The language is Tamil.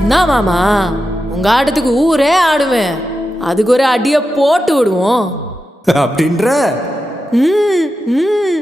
என்ன மாமா, உங்க ஆட்டத்துக்கு ஊரே ஆடுவேன். அதுக்கு ஒரு அடியை போட்டு விடுவோம் அப்படின்ற ம் ம்